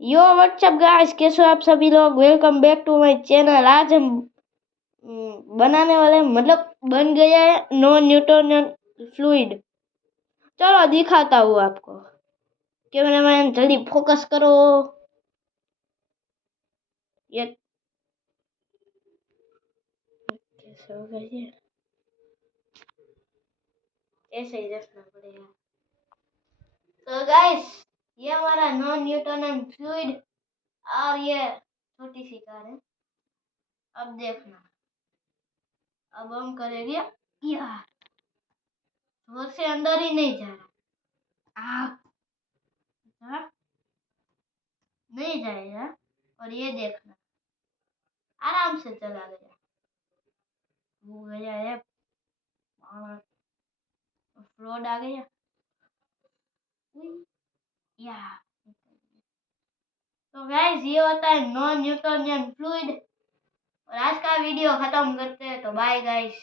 यो WhatsApp guys, कैसे हो आप सभी लोग। Welcome back to my channel. आज हम बनाने वाले हैं, मतलब बन गया है नॉन न्यूटोनियन फ्लूइड। चलो दिखाता हूँ आपको। कैमरामैन जल्दी फोकस करो। ये कैसे होगा, ये ऐसे ही रखना पड़ेगा। तो गाइस, ये हमारा नॉन न्यूटोनियन फ्लूइड और ये छोटी सी कार है। अब देखना, अब हम करेंगे यार, वो से अंदर ही नहीं जा रहा। हाँ, नहीं जाएगा। और ये देखना, आराम से चला गया। वो गया है, फ्लड आ गया। या तो गाइस, ये होता है नॉन न्यूटोनियन फ्लूइड। और आज का वीडियो खत्म करते हैं, तो बाय गाइस।